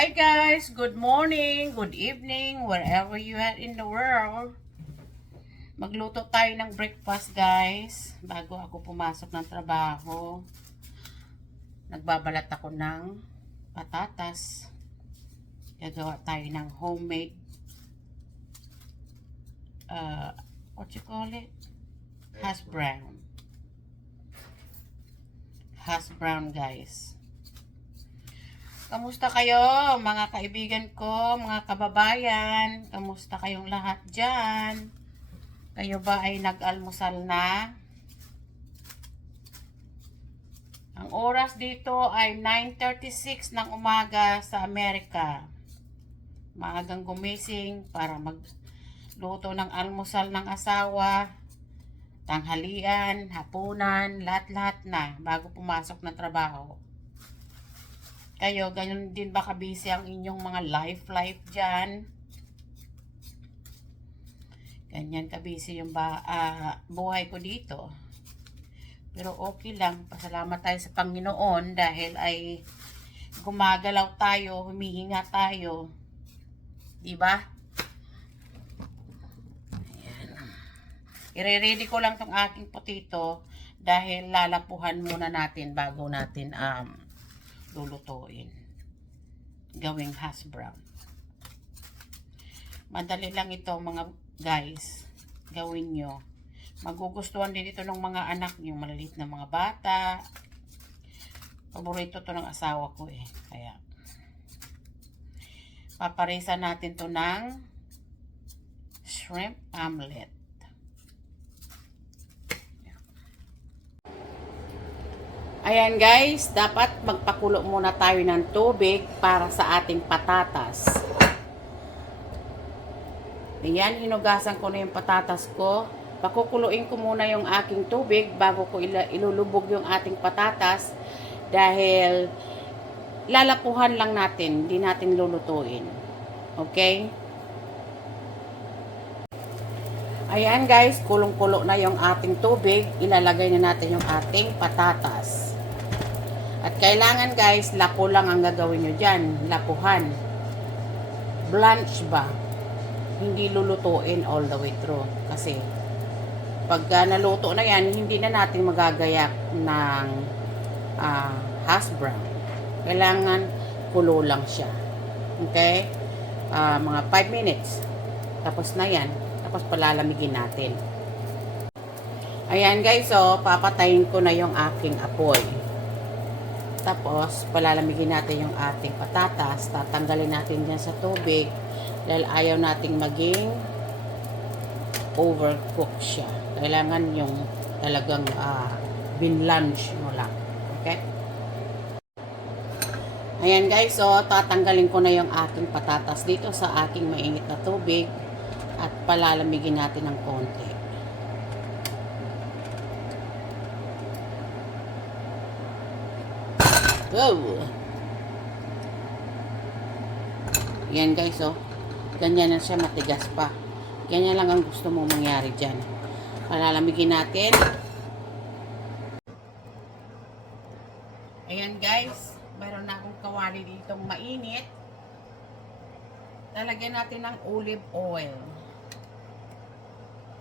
Hi guys, good morning, good evening, wherever you are in the world. Magluto tayo ng breakfast guys, bago ako pumasok ng trabaho. Nagbabalat ako ng patatas. Gagawa tayo ng homemade, what you call it? Hash brown. Hash brown guys. Kamusta kayo mga kaibigan ko, mga kababayan? Kamusta kayong lahat dyan? Kayo ba ay nag-almusal na? Ang oras dito ay 9:36 ng umaga sa Amerika. Maagang gumising para magluto ng almusal ng asawa, tanghalian, hapunan, lahat-lahat na bago pumasok ng trabaho. Kayo, ganyan din ba kabisi ang inyong mga life dyan? Ganyan kabisi yung buhay ko dito. Pero okay lang. Pasalamat tayo sa Panginoon dahil ay gumagalaw tayo, humihinga tayo. Diba? Ayan. I-ready ko lang tong aking potito dahil lalapuhan muna natin bago natin lulutuin. Gawing hash brown. Madali lang ito mga guys. Gawin nyo. Magugustuhan din ito ng mga anak nyo. Maliliit na mga bata. Paborito to ng asawa ko eh. Kaya paparisa natin to ng shrimp omelet. Ayan guys, dapat magpakulo muna tayo ng tubig para sa ating patatas. Ayan, hinugasan ko na yung patatas ko. Pakukuluin ko muna yung aking tubig bago ko ilulubog yung ating patatas dahil lalapuhan lang natin, hindi natin lulutuin. Okay? Ayan guys, kulong-kulo na yung ating tubig. Ilalagay na natin yung ating patatas. At kailangan guys, lapo lang ang gagawin nyo dyan. Lapuhan. Blanch ba? Hindi lulutuin all the way through. Kasi, pag naluto na yan, hindi na natin magagayak ng hash brown. Kailangan kulo lang siya. Okay? Mga 5 minutes. Tapos na yan. Tapos palalamigin natin. Ayan guys, so papatayin ko na yung aking apoy. Tapos, palalamigin natin yung ating patatas. Tatanggalin natin dyan sa tubig. Dahil ayaw nating maging overcook siya. Kailangan yung talagang binlanch mo lang. Okay? Ayan guys, so tatanggalin ko na yung aking patatas dito sa aking mainit na tubig. At palalamigin natin ng konti. Wow! Yan guys, oh. Ganyan na siya, matigas pa. Ganyan lang ang gusto mo mangyari dyan. Palalamigin natin. Ayan guys, mayroon na akong kawali ditong mainit. Lalagyan natin ng olive oil.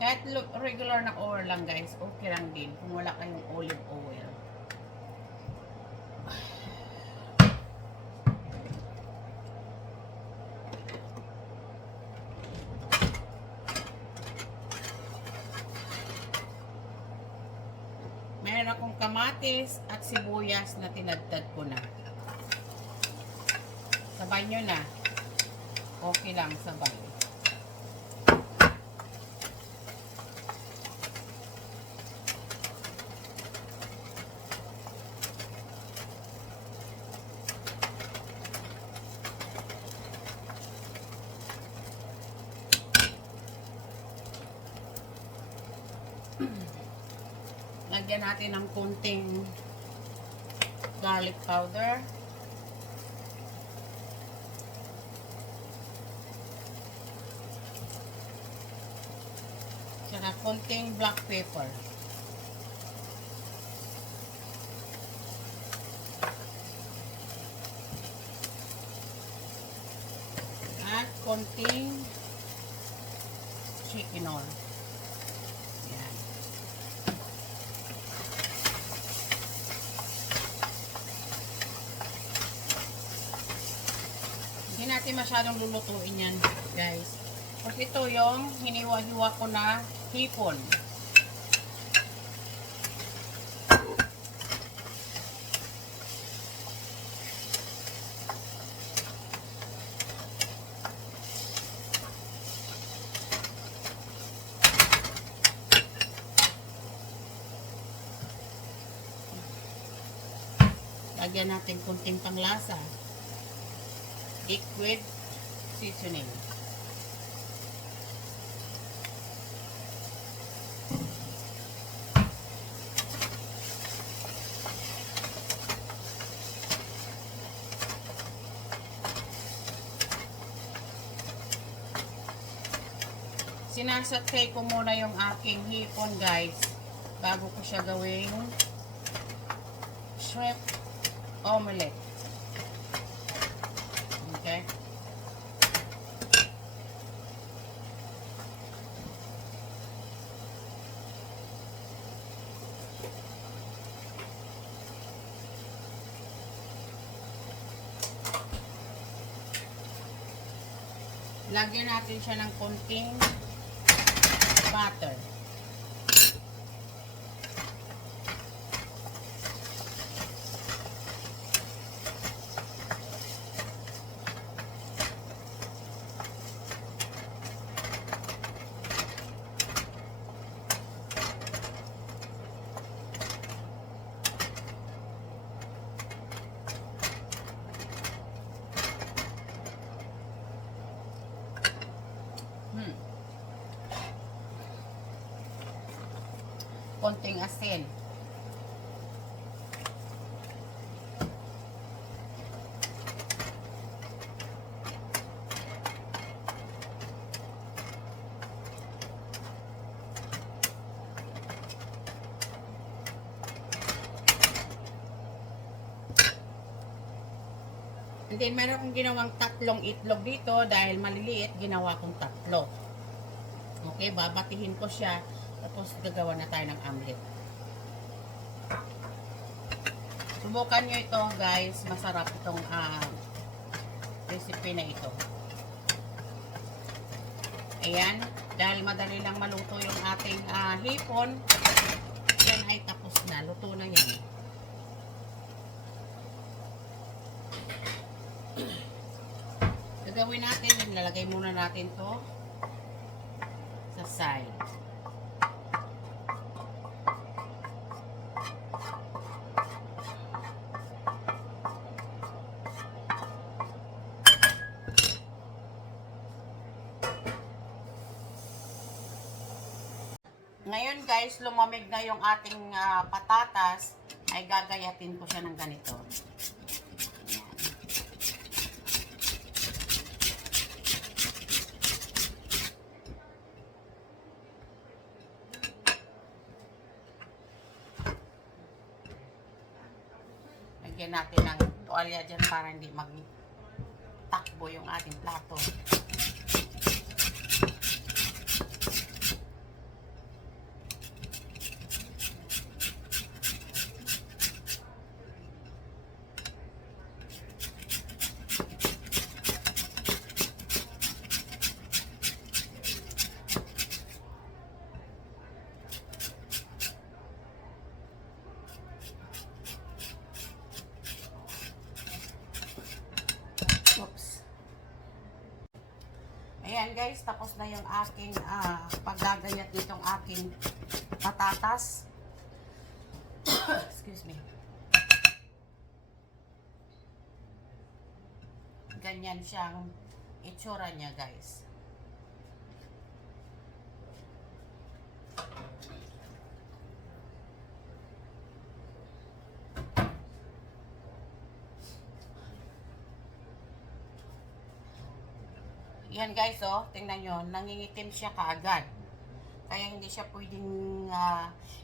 Kahit regular na oil lang guys, okay lang din kung wala kayong olive oil. Meron akong kamatis at sibuyas na tinadtad ko na. Sabay nyo na. Okay lang, sabay. Lagyan natin ng kunting garlic powder. Saka konting black pepper. konting chicken oil. Yan. Hindi natin masyadong lulutuin yan, guys. Kasi ito yung hiniwa-hiwa ko na hipon. Lagyan natin kunting panglasa. Liquid seasoning. Sinasatay ko muna yung aking hipon, guys, bago ko siya gawing shrimp omelette. Okay? Lagyan natin siya ng konting butter. Konting asin. And then, meron kong ginawang tatlong itlog dito dahil maliliit, ginawa kong tatlo. Okay, babatihin ko siya. Tapos gagawa na tayo ng omelet. Subukan nyo ito, guys. Masarap itong recipe na ito. Ayan. Dahil madali lang maluto yung ating hipon, yan ay tapos na. Luto na yan. Gagawin natin, lalagay muna natin to sa side. Ngayon, guys, lumamig na yung ating patatas, ay gagayatin ko siya ng ganito. Lagyan natin ng tuwalya dyan para hindi magtakbo yung ating plato. Ayan, guys, tapos na yung aking paggagayat nitong aking patatas. Excuse me. Ganyan siyang itsura niya, guys. Yan, guys, oh, tingnan nyo, nangingitim siya kaagad. Kaya hindi siya pwedeng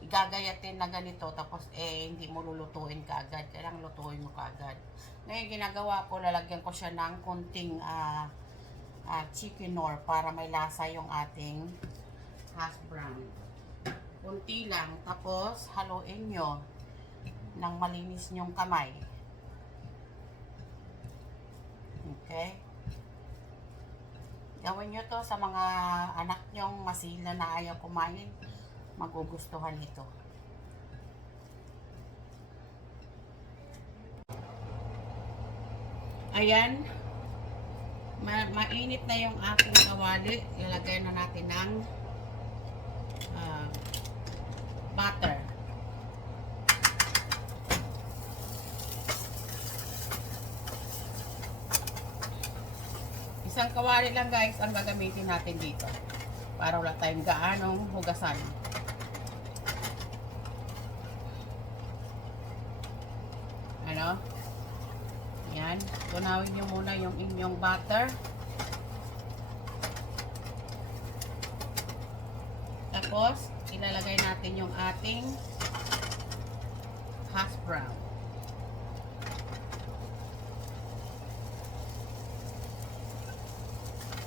igagayatin na ganito, tapos hindi mo lulutuin kaagad. Kailangan lutuin mo kaagad. Ngayon, ginagawa ko, lalagyan ko siya ng konting chicken nor para may lasa yung ating hash brown. Kunti lang. Tapos, haluin nyo ng malinis nyong kamay. Okay? Gawin nyo to sa mga anak nyong masila na ayaw kumain. Magugustuhan ito. Ayan. Mainit na yung ating kawali. Ilagay na natin ng butter. Isang kawali lang guys ang gagamitin natin dito. Para wala tayong gaanong hugasan. Ano? Yan. Tunawin nyo muna yung inyong butter. Tapos, ilalagay natin yung ating hash brown.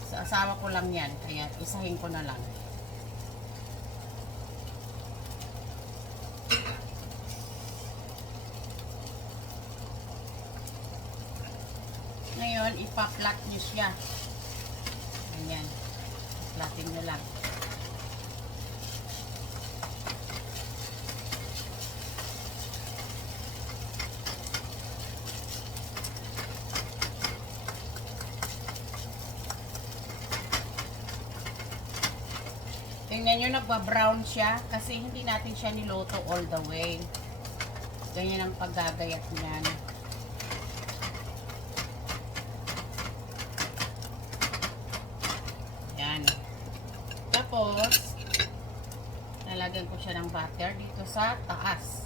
Sa asawa ko lang yan, kaya isahin ko na lang. Ngayon, ipa-flat nyo siya. Ayan. Flatin nyo lang. Tingnan nyo, nagba-brown siya kasi hindi natin siya niloto all the way. Ganyan ang paggagayat niyan. Yan. Tapos, lalagyan ko siya ng butter dito sa taas.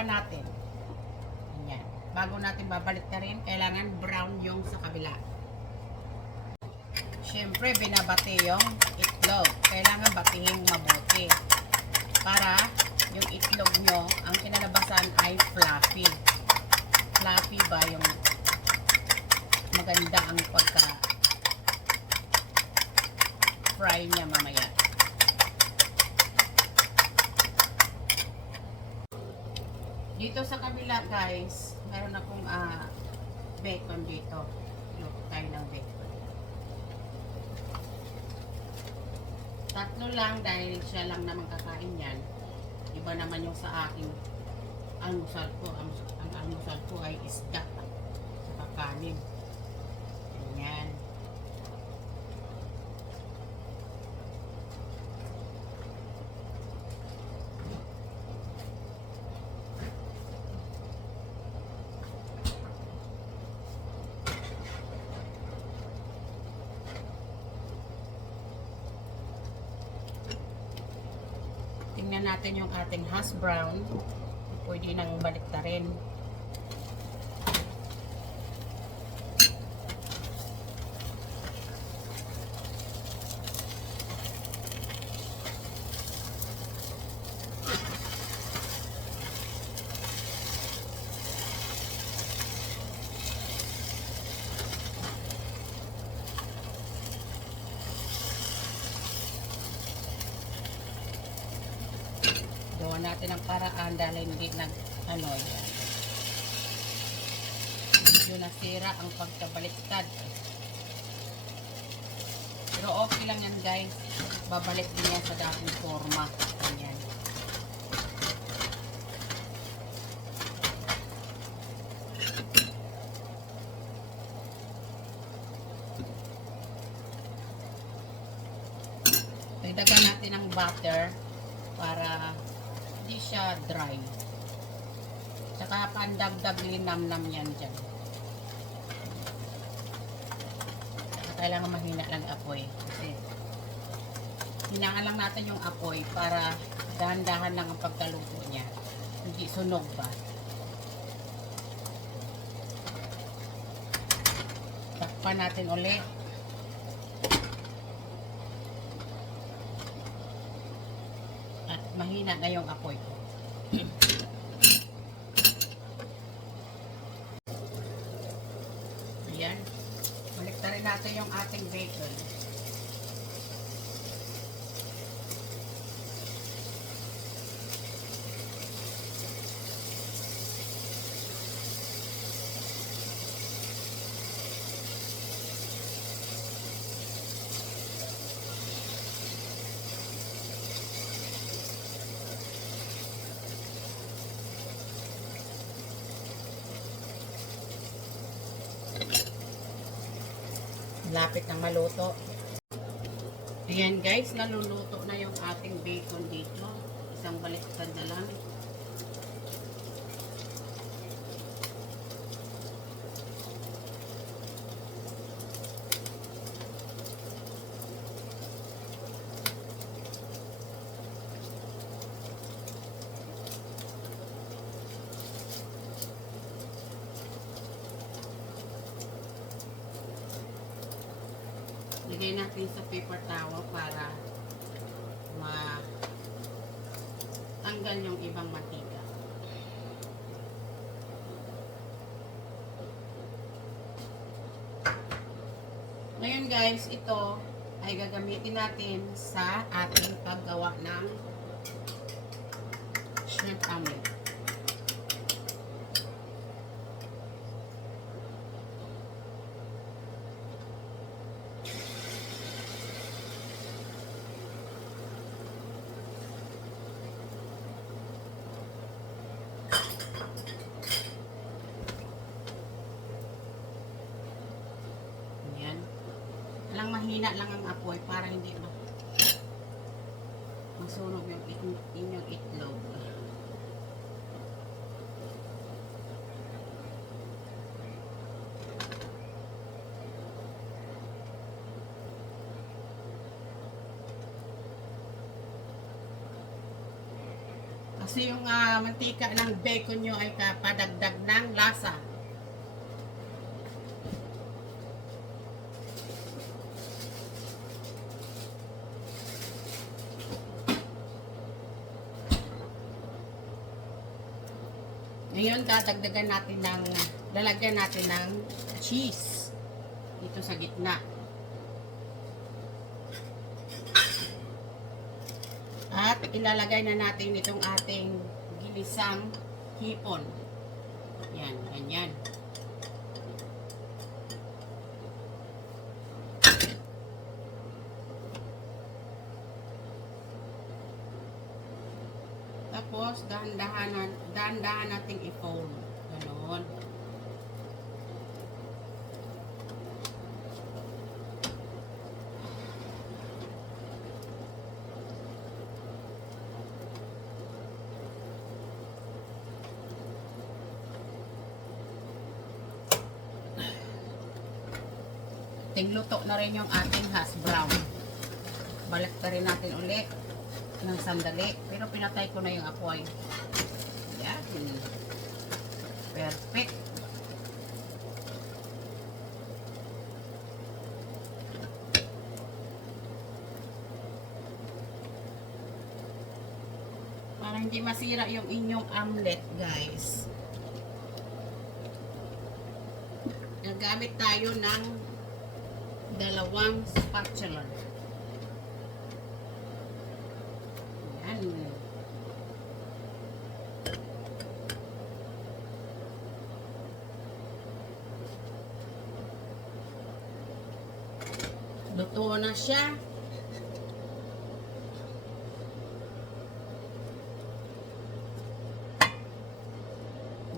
Natin. Ayan. Bago natin babalik na rin, kailangan brown yung sa kabila. Siyempre, binabati yung itlog. Kailangan batihin mabuti. Para yung itlog nyo, ang kinalabasan ay fluffy. Fluffy ba yung maganda ang pagka-fry niya mamaya. Dito sa kabila guys, meron akong bacon dito. Luto tayo ng bacon. Tatlo lang dahil siya lang naman kakain yan. Iba naman yung sa aking almusal ko. Ang almusal ko ay isda sa kanin. Ganyan. Tingnan natin yung ating hash brown. Pwede nang baliktarin. Gawa natin ang paraan dahil hindi yan. Medyo nasira ang pagkabaliktad. Pero okay lang yan guys. Babalik din yan sa dating forma. Ganyan. Dagdagan natin ng butter para hindi siya dry. Tsaka pandagdag linamnam yan dyan. Kailangan mahina lang apoy. Kasi hinaan lang natin yung apoy para dahan-dahan lang ang pagkaluto niya. Hindi sunog ba. Takpan natin ulit. mahina na yung apoy ko. Ayan. Baliktarin natin yung ating bacon. Lapit na maluto. Ayan guys, naluluto na yung ating bacon dito. Isang baliktad na lang. Lagay natin sa paper towel para matanggal yung ibang mantika. Ngayon guys, ito ay gagamitin natin sa ating paggawa ng shrimp omelet. Lang mahina lang ang apoy para hindi masunog yung inyong itlog. Kasi yung mantika ng bacon nyo ay kapadagdag ng lasa. Ngayon, lalagyan natin ng cheese dito sa gitna. At ilalagay na natin itong ating ginisang hipon. Yan, ganyan. Tapos, dahan-dahan nating i-fold. Ganon. Tingluto na rin yung ating hash brown. Balik na rin natin ulit ng sandali. Pero pinatay ko na yung apoy. Yan. Perfect. Para hindi masira yung inyong omelet, guys. Nagamit tayo ng dalawang spatula. Yan. Luto na siya.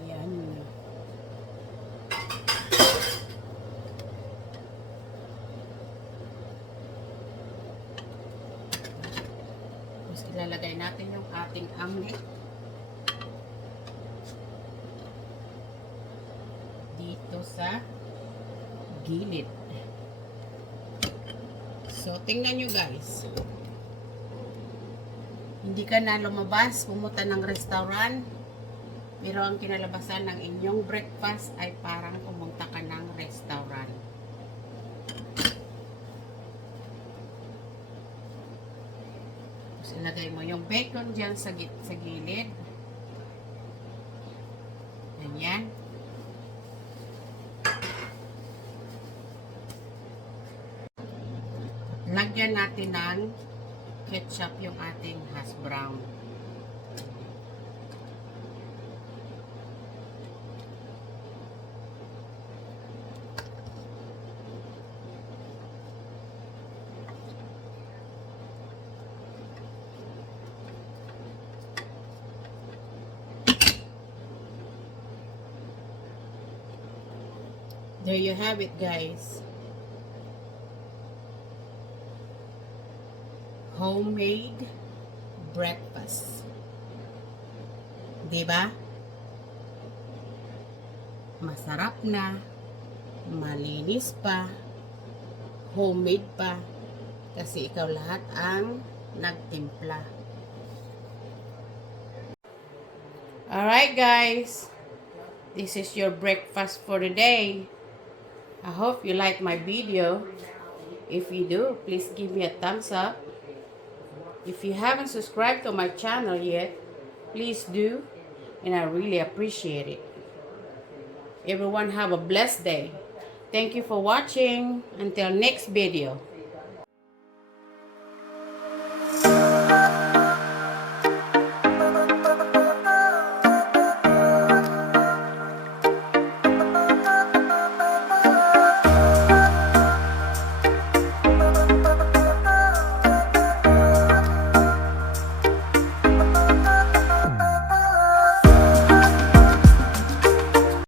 Yan. Tapos ilalagay natin yung ating omelet dito sa gilid. So, tingnan nyo guys. Hindi ka na lumabas, pumunta ng restaurant, pero ang kinalabasan ng inyong breakfast ay parang pumunta ka ng restaurant. Tapos ilagay mo yung bacon dyan sa gilid. Ganyan. Lagyan natin ng ketchup yung ating hash brown. There you have it, guys. Homemade breakfast. Diba? Masarap na, malinis pa, homemade pa, kasi ikaw lahat ang nagtimpla. Alright guys, this is your breakfast for the day. I hope you like my video. If you do, please give me a thumbs up. If you haven't subscribed to my channel yet, please do, and I really appreciate it. Everyone have a blessed day. Thank you for watching. Until next video.